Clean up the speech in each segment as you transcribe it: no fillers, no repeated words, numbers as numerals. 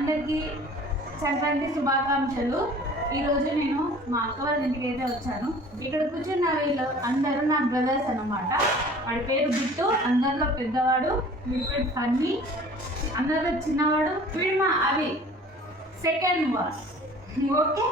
అందరికీ సంక్రాంతి శుభాకాంక్షలు. ఈరోజు నేను మా అక్క వాళ్ళ ఇంటికి అయితే వచ్చాను. ఇక్కడ కూర్చున్న వీళ్ళు అందరూ నా బ్రదర్స్ అన్నమాట. వాడి పేరు బిట్టు, అందరిలో పెద్దవాడు. వీడి పేరు ఫన్నీ, అందరిలో చిన్నవాడు. వీడు మా అవి సెకండ్ వన్. ఓకే,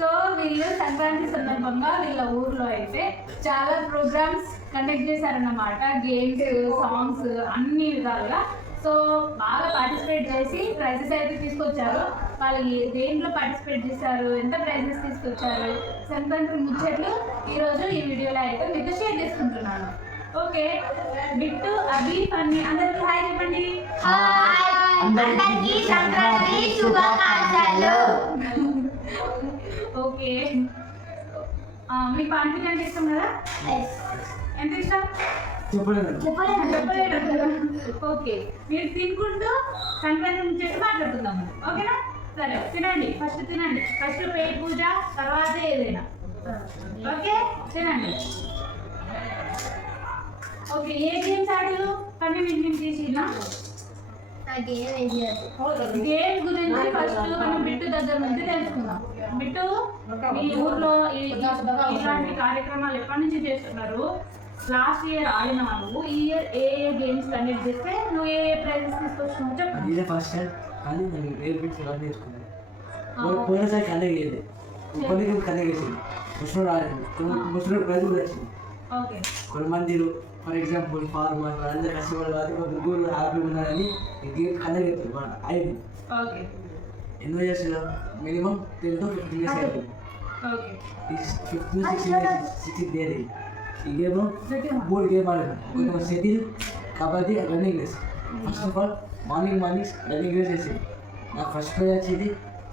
సో వీళ్ళు సంక్రాంతి సందర్భంగా వీళ్ళ ఊర్లో అయితే చాలా ప్రోగ్రామ్స్ కండక్ట్ చేశారన్నమాట. గేమ్స్, సాంగ్స్ అన్ని విధాలుగా. సో బాగా పార్టిసిపేట్ చేసి ప్రైజెస్ అయితే తీసుకొచ్చారు. వాళ్ళు దేంట్లో పార్టిసిపేట్ చేశారు, ఎంత ప్రైజెస్ తీసుకొచ్చారు, సంక్రాంతి ముచ్చట్లు ఈరోజు ఈ వీడియోలో అయితే మీతో షేర్ చేసుకుంటున్నాను. ఓకే, బిట్టు, అభి, ఫన్నీ అందరికీ హాయ్ చెప్పండి. ఓకే, మీకు పానిపూరి అంటే ఇష్టం కదా? ఎంత ఇష్టం చెప్పలేదు. ఓకే, మీరు తినుకుంటూ సంక్రాంతి నుంచి మాట్లాడుకుందాము. ఓకేనా? సరే, తినండి. ఫస్ట్ తినండి. ఫస్ట్ పేట పూజ, తర్వాత ఏదైనా. ఓకే, తినండి. ఓకే, ఏ గేమ్స్ ఆడారు? కానీ మేము చేసినా గేమ్ గురించి ఫస్ట్ మనం బిట్టు దగ్గర నుంచి తెలుసుకుందాం. బిట్టు, మీ ఊర్లో ఇలాంటి కార్యక్రమాలు ఎప్పటి నుంచి చేస్తున్నారు? లాస్ట్ ఇయర్ ఆడిన నువ్వు ఈ ఇయర్ ఏ గేమ్స్ కండక్ట్ చేస్తే నువ్వు ఏ ప్రైజెస్ తీసుకొచ్చినావు చెప్పు. ఇదే ఫస్ట్ టైం, కానీ నేను వేరు బిట్స్ ఎలా నేర్చుకున్నాను. పోయినసారి కండక్ట్ చేయలేదు, కొన్ని కండక్ట్ చేసింది. ముస్లిం ఆడింది, ముస్లిం ప్రైజ్ కూడా వచ్చింది. కొంతమంది ఫర్ ఎగ్జాంపుల్ ఫార్మర్ అందరూ కష్టపడి కాబట్టి ఒక ముగ్గురు హ్యాపీగా ఉన్నారని గేమ్ కండక్ట్ చేస్తారు. అయింది ఎన్నో ఇయర్స్, మినిమం 10 to 15 years అయిపోయింది. 15 డేది ఈ గేమ్ 3 గేమ్ ఆడాను. కొంచెం shuttle, kabaddi, running race. First of all morning running race వేసింది. నాకు ఫస్ట్ ప్రైజ్ వచ్చింది.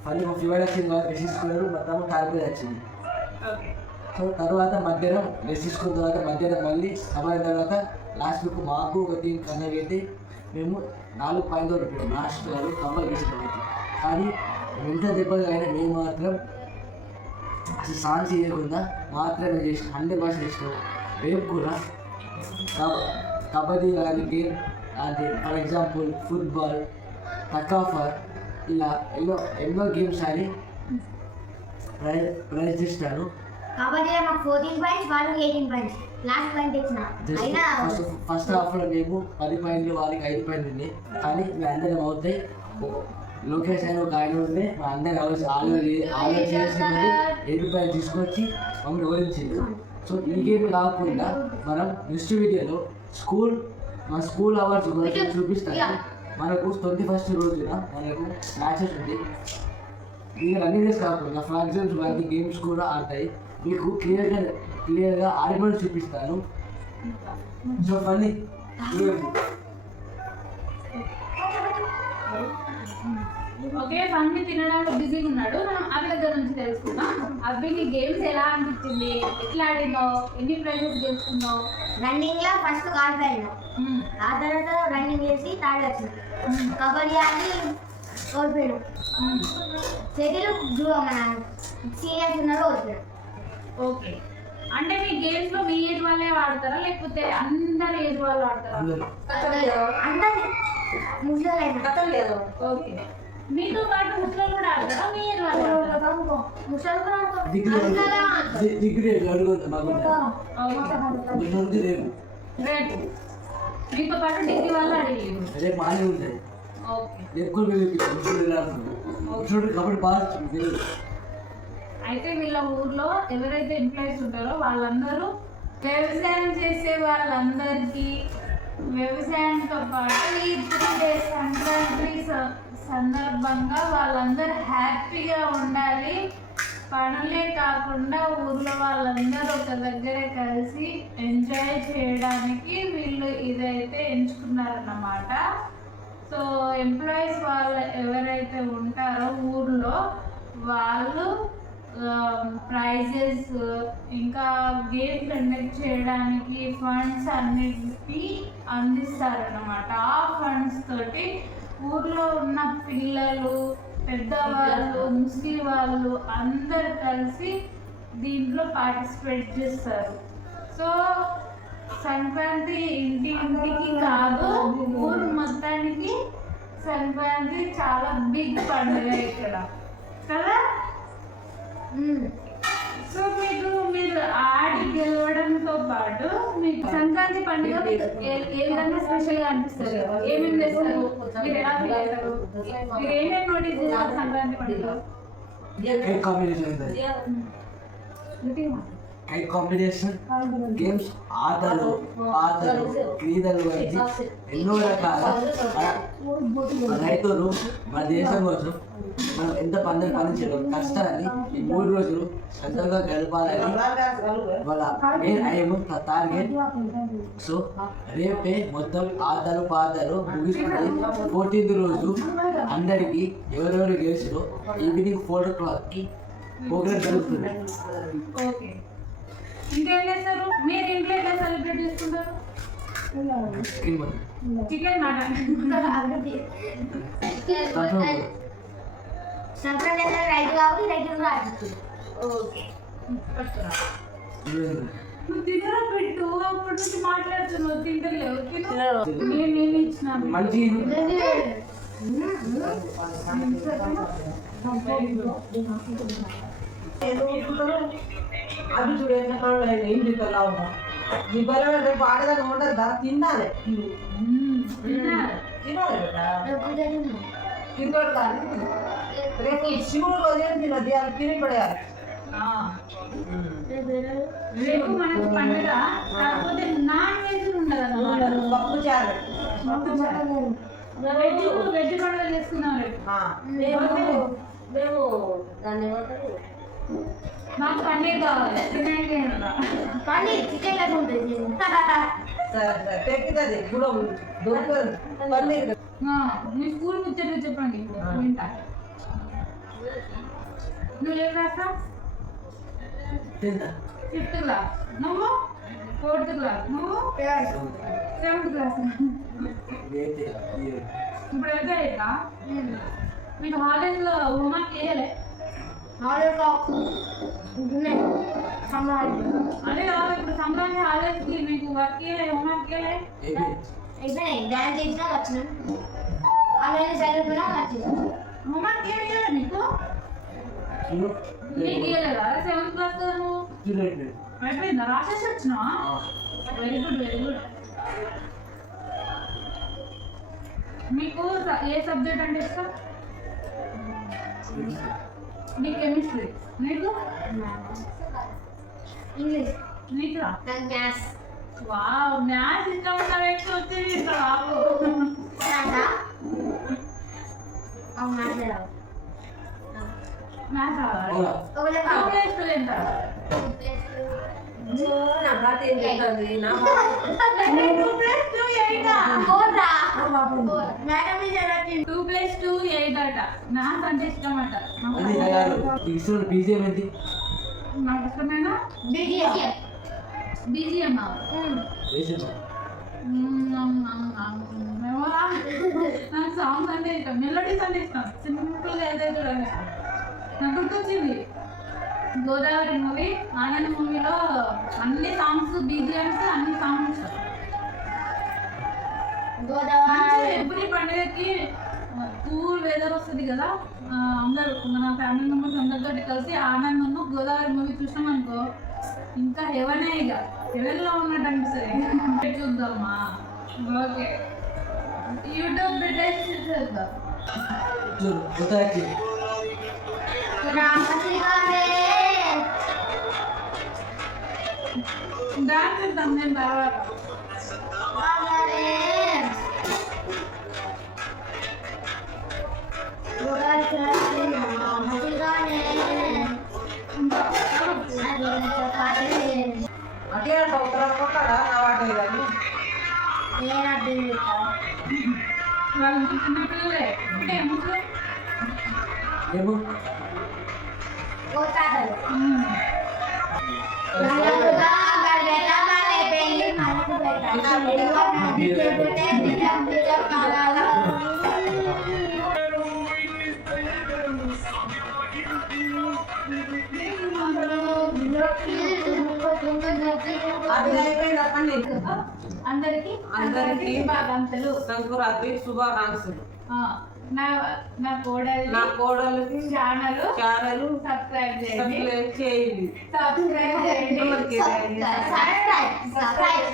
మళ్ళీ మా ఫీవర్ వచ్చింది, వాళ్ళు రెసిస్కున్నారు. మొత్తం థర్డ్ ప్రైజ్ వచ్చింది. సో తర్వాత మధ్యాహ్నం రెస్ట్ తీసుకున్న తర్వాత మధ్యాహ్నం మళ్ళీ కబడ్డీ తర్వాత లాస్ట్ వీక్ మాకు ఒక టీం కండక్ట్ పెట్టి మేము 4 పాయింట్లు పెట్టాము. లాస్ట్ వాళ్ళు కబడ్డీ చేసిన తర్వాత. కానీ ఎంత దెబ్బలు అయినా మేము మాత్రం అసలు సాంగ్స్ చేయకుండా మాత్రమే చేసిన 100% చేసినాం. రేపు కూడా కబడ్డీ లాంటి గేమ్ అంటే ఫర్ ఎగ్జాంపుల్ ఫుట్బాల్, టకాఫర్, ఇలా ఎన్నో గేమ్స్ ఆడి ప్రైజ్ ఇస్తాను. కబడ్డీలో మాకు 14 పాయింట్స్, వాళ్ళకి 18 పాయింట్స్. లాస్ట్ పాయింట్ ఇచ్చిన ఫస్ట్ హాఫ్లో మేము 10 పాయింట్లు, వాళ్ళకి 5 పాయింట్లు ఉన్నాయి. కానీ మేము అందరం అవుతాయి. లోకేష్ అని ఒక ఆయన ఉంటే మా అందరి ఆలోచించి 7 పాయింట్లు తీసుకొచ్చి మమ్మల్ని ఓడించింది. సో ఈ గేమ్ కాకుండా మనం నెక్స్ట్ వీడియోలో మా స్కూల్ అవార్డ్స్ గురించి చూపిస్తాను. మనకు 21st రోజున మనకు మ్యాచెస్ ఉంది. ఇక రన్నింగ్ రేస్ కాకుండా ఫర్ ఎగ్జాంపుల్ వాటి గేమ్స్ కూడా ఆడతాయి. మీకు క్లియర్గా ఆడిమని చూపిస్తాను. సో ఫన్నీ ఓకే, ఫన్నీ తినడానికి బిజీగా ఉన్నాడు. మనం అవి దగ్గర నుంచి తెలుసుకుందాం. అవికి గేమ్స్ ఎలా అనిపించింది, ఎట్లా ఆడినావు, ఎన్ని ప్రైజెస్ గెలుచుకున్నావు? రన్నింగ్ లో ఫస్ట్ క్వాలిఫైడ్, ఆ తర్వాత రన్నింగ్ చేసి థర్డ్ వచ్చింది. కబడ్డీ ఆడి ఓడిపోయాడు. షటిల్ మన సీనియర్స్ ఉన్నారు, ఓడిపోయాడు. ఓకే, అంటే మీ గేమ్స్ లో మీ ఏజ్ వాళ్ళే ఆడతారా లేకపోతే అందరు ఏజ్ వాళ్ళు ఆడతారా? అందరు ముసలి. ఓకే, మీతో పాటు ముసలి కూడా ఆడతారా? మీ ఏజ్ వాళ్ళు ముసలి కూడా రేపు మీతో పాటు డిగ్రీ వాళ్ళు ఆడలేదు. అయితే వీళ్ళ ఊర్లో ఎవరైతే ఎంప్లాయీస్ ఉంటారో వాళ్ళందరూ వ్యవసాయం చేసే వాళ్ళందరికీ వ్యవసాయంతో పాటు ఈ 3 days సంక్రాంతి సందర్భంగా వాళ్ళందరూ హ్యాపీగా ఉండాలి. పనులే కాకుండా ఊర్లో వాళ్ళందరూ ఒక దగ్గర కలిసి ఎంజాయ్ చేయడానికి వీళ్ళు ఇదైతే ఎంచుకున్నారన్నమాట. సో ఎంప్లాయీస్ వాళ్ళు ఎవరైతే ఉంటారో ఊర్లో వాళ్ళు ప్రైజెస్ ఇంకా గేమ్ కండక్ట్ చేయడానికి ఫండ్స్ అన్నిటికీ అందిస్తారన్నమాట. ఆ ఫండ్స్ తోటి ఊర్లో ఉన్న పిల్లలు, పెద్దవాళ్ళు, ముస్లిం వాళ్ళు అందరు కలిసి దీంట్లో పార్టిసిపేట్ చేస్తారు. సో సంక్రాంతి ఇంటికి కాదు ఊరు మొత్తానికి సంక్రాంతి చాలా బిగ్ పండుగ ఇక్కడ కదా. సో మీరు ఆడి గెలవడంతో పాటు మీకు సంక్రాంతి పండుగ మీకు ఏ విధంగా స్పెషల్గా అనిపిస్తుంది? ఏమేమి చేస్తారు? మీరు ఎలా ఫీల్ అవుతారు? మీరు ఏమేమి నోటీస్ చేస్తారు సంక్రాంతి పండుగ? Kite combination kite combination games, ఆటలు పాటలు క్రీడలు వంటి ఎన్నో రకాల మన రైతులు మన దేశం కోసం మనం ఎంత పండుగ పండించారో కష్టాన్ని ఈ 3 రోజులు శ్రద్ధగా గడపాలని వాళ్ళ మెయిన్ ఎయిమ్ టార్గెట్. సో రేపే మొత్తం ఆటలు పాటలు ముగిసుకుని 14th రోజు అందరికీ ఎవరెవరు గెలిచారో ఈవినింగ్ 4 o'clockకి ప్రోగ్రామ్ జరుగుతుంది. ఓకే, ఇంకేం చేస్తారు? మీరు ఇంట్లో ఎట్లా సెలబ్రేట్ చేసుకుంటారు? చికెన్ మటన్ సంక్రాంతి అంటే రైతు కాబట్టి రైతులు కూడా ఆడుతుంది. ఓకే, నువ్వు తినరా పెట్టు, అప్పటి నుంచి మాట్లాడుతున్నావు తింటలేవు. నేను ఇచ్చిన మంచి అది చూడు ఎంత ఏం చెప్పారు నీ బలం రేపు ఆడదాన్ని ఉండద్దా తినాలి తినడు కానీ రేపు శివుడు రోజు తినద్ది అది తిని పడేయాలి. రేపు మనకు పండుగ, కాకపోతే నాన్ వెజ్ ఉండదు అన్నమాట. పప్పు చారు వెజ్ పండుగ చేసుకున్నాం రేపు. మేము దాన్ని ఏమంటారు, మాకు పన్నీర్ కావాలి. పన్నీర్ చికెన్ లాగా ఉంటుంది. తెప్పితుంది గుడం దొరుకుతుంది పన్నీర్. మీ స్కూల్ ముచ్చట్లు చెప్పండి వింటా. నువ్వేం రాస్తా? 5th క్లాస్, నువ్వు 4th క్లాస్, నువ్వు 7th క్లాస్. ఇప్పుడు ఎంత అయ్యా? మీకు హాలిడేస్లో హోంవర్క్ చేయలే? అదే కాదు, ఇప్పుడు సంక్రాంతి హాలిడేస్కి మీకు వర్క్ చేయలే, హోంవర్క్ చేయలే? అయిపోయినాయి. డ్యాన్స్ చేసినా వచ్చినాం, అలాగే చదివిపోయినా వచ్చినాం. హోంవర్క్ ఏమి చేయలే మీకు? నీకు ఇవ్వలేదా? 7th క్లాస్ కదా నువ్వు? అయిపోయిందా? రాసేసి వచ్చినావా? Very good, very good. మీకు ఏ సబ్జెక్ట్ అంటే ఇష్టం? నీకు కెమిస్ట్రీ, నీకు ఇంగ్లీష్, నీకు నాకు మ్యాథ్స్. వావ్, మ్యాథ్స్ ఇష్టం ఉన్న వ్యక్తి వచ్చేది ఇక్కడ బాబు. మ్యాథ్స్ రావాలి. 2+2 ఎంత? నా భార్య ఏం చెప్తుంది నా 2+2 8 అట. మ్యాథ్స్ అంటే ఇష్టం అట. బీజిఎం ఏంటి? నాకు ఇష్టమేనా? BGM. నాకు సాంగ్స్ అంటే ఇష్టం, మెలోడీస్ అంటే ఇష్టం. సింపుల్గా అయితే చూడండి. నాకు గుర్తొచ్చింది గోదావరి మూవీ, ఆనంద్ మూవీలో అన్ని సాంగ్స్, BGMs అన్ని సాంగ్స్ ఇష్టం. ఎవ్రీ పండుగకి కూల్ వెదర్ వస్తుంది కదా, అందరూ మన ఫ్యామిలీ మెంబర్స్ అందరితో కలిసి ఆనంద్ గోదావరి మూవీ చూసినాం అనుకో, ఇంకా హెవెనే, ఇక హెవెన్లో ఉన్నట్టు అనిపిస్తుంది. చూద్దామా? ఓకే, యూట్యూబ్ పెట్టేసి చేద్దాం. డాన్స్ చేద్దాం నేను తర్వాత. అదే అంట ఉత్తరాలు కొట్టాడా నా వాటే కానీ వాళ్ళు చిన్న పిల్లలే అంటే ముసలి ఏమో అందరికి అందరికీ శుభాకాంక్షలు. సంక్రాంతి శుభాకాంక్షలు. నా నా కోడలి నా కోడలికి ఛానల్ ఛానల్ సబ్స్క్రైబ్ చేయండి. సబ్స్క్రైబ్ చేయండి. సబ్స్క్రైబ్ చేయండి. సబ్స్క్రైబ్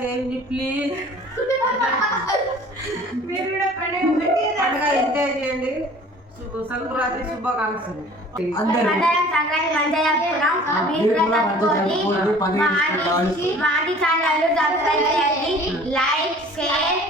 చేయండి ప్లీజ్. మీరు కూడా పండుగ పండుగ ఎంజాయ్ చేయండి. సంక్రాంతి శుభాకాంక్షలు. అందరూ సంక్రాంతి మంచిగా జరుపుకున్నాం. మీరు మీరు కూడా కూడా మంచిగా జరుపుకోండి. జరుపుకోండి. పండుగ మా ఛానల్ సబ్స్క్రైబ్ చేయండి. Like share